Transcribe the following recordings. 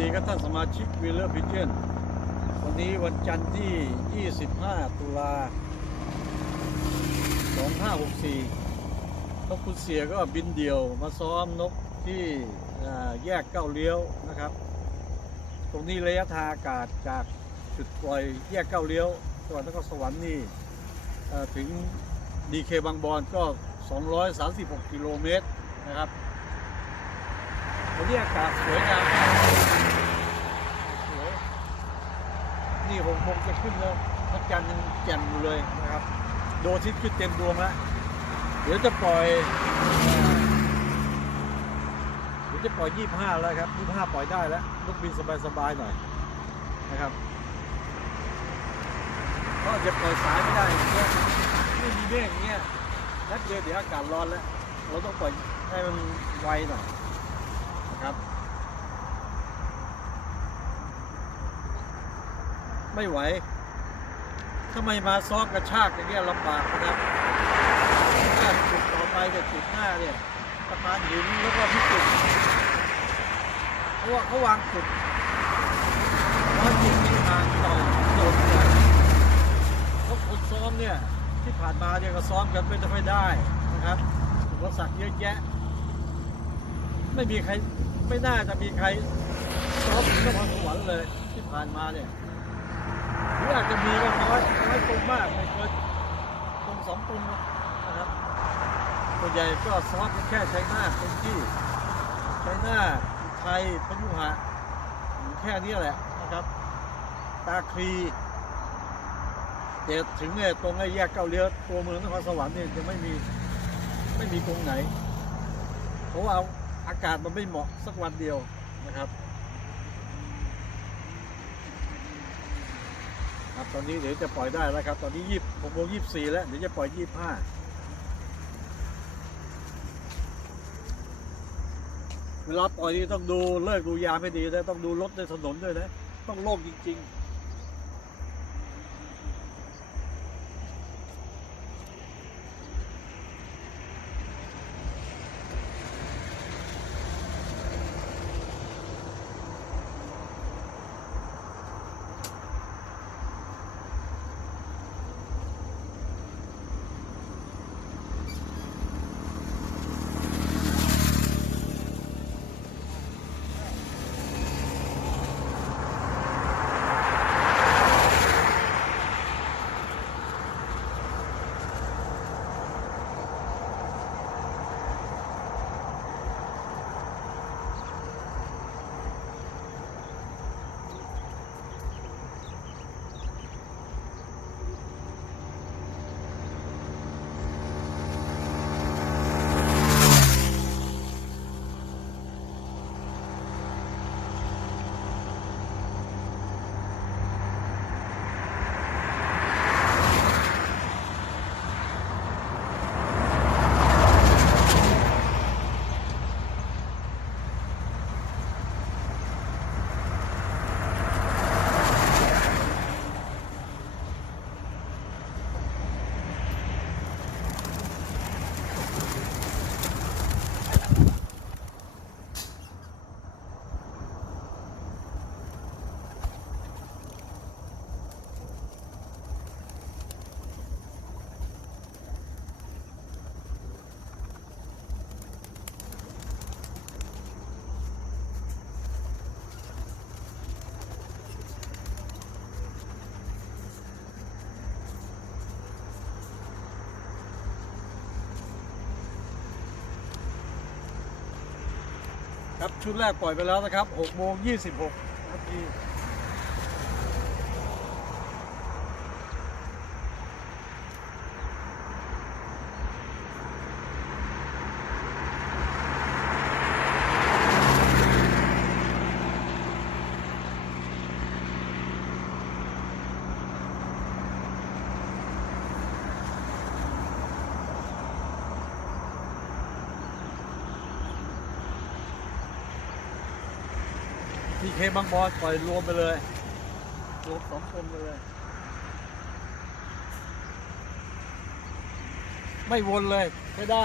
ดีครับท่านสมาชิกวิลเลอร์พิเจนวันนี้วันจันทร์ที่ 25 ตุลา 2564นกคุณเสียก็บินเดี่ยวมาซ้อมนกที่แยกเก้าเลี้ยวนะครับ ตรงนี้ระยะทางอากาศจากจุดปล่อยแยกเก้าเลี้ยวจังหวัดนครสวรรค์นี่ถึงดีเคบางบอนก็ 236 กิโลเมตรนะครับวันนี้อากาศสวยงามมากสวย นี่ผมคงจะขึ้นแล้วพระจันทร์ยังแจ่มอยู่เลยนะครับโดวงอาทิตย์ขึ้นเต็มดวงแล้วเดี๋ยวจะปล่อยเดี๋ยวจะปล่อย25แล้วครับ25ปล่อยได้แล้วลูกบินสบายๆหน่อยนะครับก็จะปล่อยสายไม่ได้อย่างเงี้ยไม่มีเมฆอย่างเงี้ยนัดเดียวเดี๋ยวอากาศร้อนแล้ว เราต้องปล่อยให้มันไวหน่อยนะครับ ไม่ไหวถ้าไม่มาซ้อมกระชากอย่างเงี้ยลำบากนะครับถ้าจุดต่อไปเนี่ยจุดหน้าเนี่ยสะพานหินแล้วก็พิจุดเพราะว่าเขาวางจุดเพราะจุดนี้ทางต่อโดดเนี่ยเพราะคนซ้อมเนี่ยที่ผ่านมาเนี่ยก็ซ้อมกันไม่ค่อยได้นะครับอุปสรรคเยอะแยะ ไม่มีใครไม่น่าจะมีใครซ้อมถึงนครสวรรค์เลยที่ผ่านมาเนี่ย รืออาจจะมีก็น้อยน้อยตรงมากไม่เกินตรงสองตรงนะครับส่วนใหญ่ก็ซอมกันแค่ใช้หน้าตรงที่ใช้หน้าไทยพยุหะอยู่แค่นี้แหละนะครับ ตาคลีแต่ถึงเนี่ยตรงไอ้แยกเก้าเลี้ยวตัวเมืองนครสวรรค์เนี่ยจะไม่มีไม่มีตรงไหน เพราะว่าอากาศมันไม่เหมาะสักวันเดียวนะครับครับ ตอนนี้เดี๋ยวจะปล่อยได้แล้วครับ ตอนนี้ยี่หกโมงยี่สี่แล้ว เดี๋ยวจะปล่อยยี่ห้าเวลาปล่อยนี่ต้องดูเลิกดูยามให้ดีนะต้องดูรถในถนนด้วยนะ ต้องโล่งจริง ๆ ครับชุดแรกปล่อยไปแล้วนะครับ6โมง26นาที ทีเคบางบอนปล่อยรวมไปเลย รวมสองคนไปเลย ไม่วนเลยไม่ได้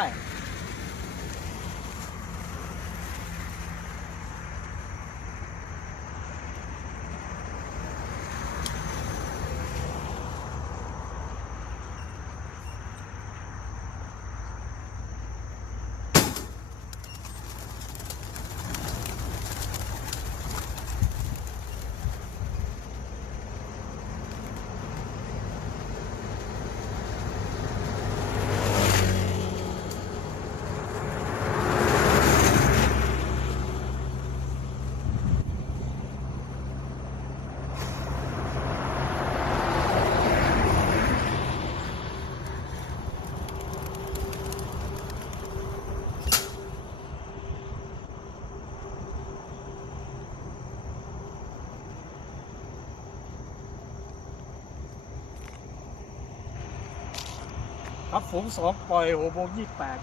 ฝูงสองปล่อยหกโมงยี่แปด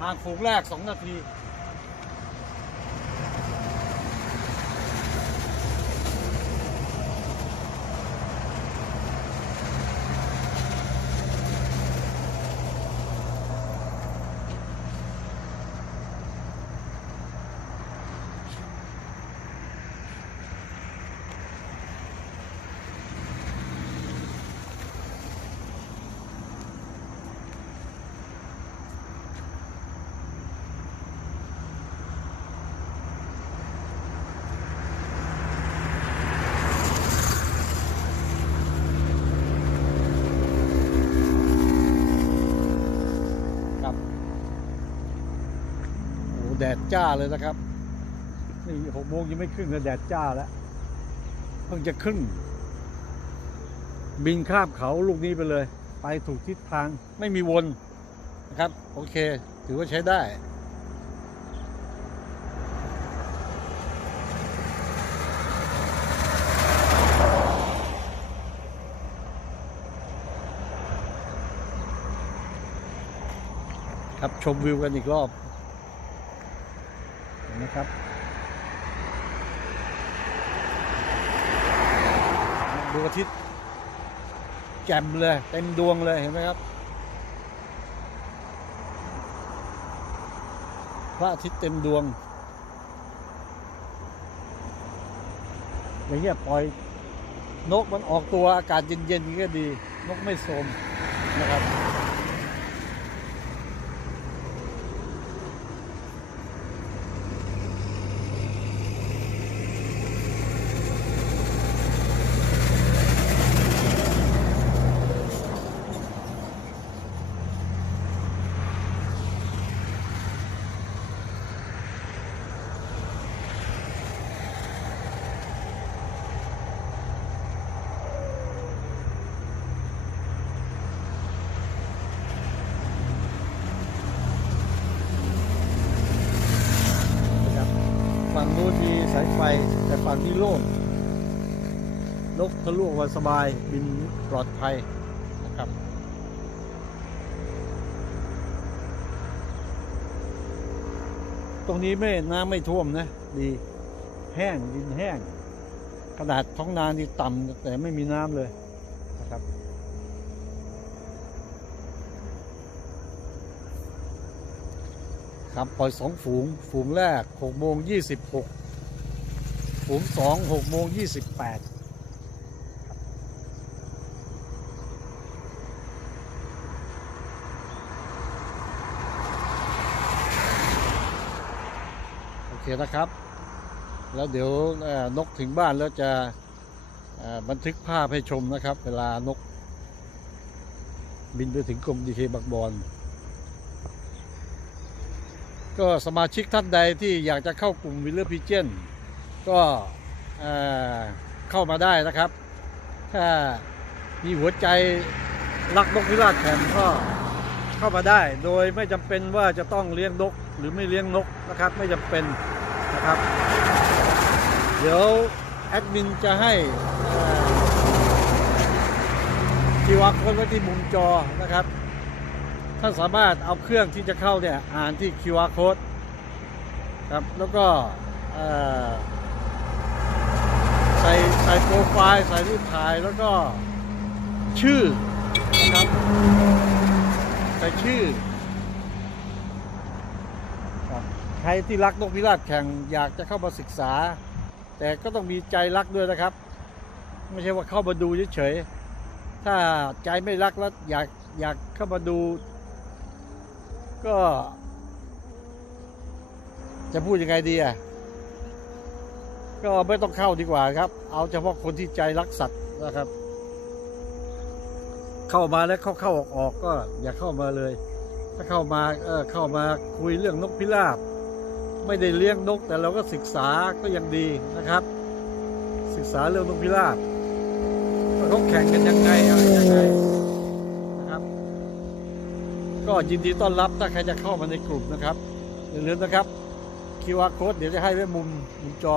ห่างฝูงแรกสองนาที ดดจ้าเลยนะครับ นี่หกโมงยังไม่ครึ่งเลยแดดจ้าแล้ว เพิ่งจะครึ่งบินข้ามเขาลูกนี้ไปเลย ไปถูกทิศทางไม่มีวนนะครับ โอเค ถือว่าใช้ได้ครับชมวิวกันอีกรอบ ครับดวงอาทิตย์แจ่มเลยเต็มดวงเลยเห็นไหมครับ พระอาทิตย์เต็มดวง อย่างเงี้ยปล่อยนกมันออกตัวอากาศเย็นๆนี้ก็ดี นกไม่โทรมนะครับฝั่งนู้นมี สายไฟแต่ฝั่งนี้โล่งนกทะลุออกมาสบายบินปลอดภัยนะครับ ตรงนี้ไม่น้ำไม่ท่วมนะ ดีแห้งดินแห้งขนาดท้องนานี่ต่ำแต่ไม่มีน้ำเลยนะครับครับปล่อยสองฝูง ฝูงแรกหกโมงยี่สิบหก ฝูงสองหกโมงยี่สิบแปดโอเคนะครับ แล้วเดี๋ยวนกถึงบ้านแล้วจะบันทึกภาพให้ชมนะครับ เวลานก บินไปถึงกรมดีเคบักบอนก็สมาชิกท่านใดที่อยากจะเข้ากลุ่มวิลเลอร์พิเจน ก็เข้ามาได้นะครับ ถ้ามีหัวใจรักนกพิราบแข่งก็เข้ามาได้ โดยไม่จำเป็นว่าจะต้องเลี้ยงนกหรือไม่เลี้ยงนกนะครับ ไม่จำเป็นนะครับ เดี๋ยวแอดมินจะให้ทีวักคนไว้ที่มุมจอนะครับท่านสามารถเอาเครื่องที่จะเข้าเนี่ยอ่านที่ QR code ครับแล้วก็ ใส่ใส่โปรไฟล์ ใส่รูปถ่ายแล้วก็ชื่อนะครับใส่ชื่อ ใครที่รักนกพิราบแข่งอยากจะเข้ามาศึกษา แต่ก็ต้องมีใจรักด้วยนะครับ ไม่ใช่ว่าเข้ามาดูเฉยๆถ้าใจไม่รักแล้วอยากอยากเข้ามาดู ก็ จะพูดยังไงดีอะ ก็ไม่ต้องเข้าดีกว่าครับ เอาเฉพาะคนที่ใจรักสัตว์นะครับ เข้ามาแล้วเข้าเข้าออกออกก็อย่าเข้ามาเลย ถ้าเข้ามาเออเข้ามาคุยเรื่องนกพิราบ ไม่ได้เลี้ยงนก แต่เราก็ศึกษาก็ยังดีนะครับ ศึกษาเรื่องนกพิราบว่าเขาแข่งกันยังไงอะไรยังไงนะครับ ก็ยินดีต้อนรับถ้าใครจะเข้ามาในกลุ่มนะครับอย่าลืมนะครับ QR code เดี๋ยวจะให้ไว้มุมมุมจอ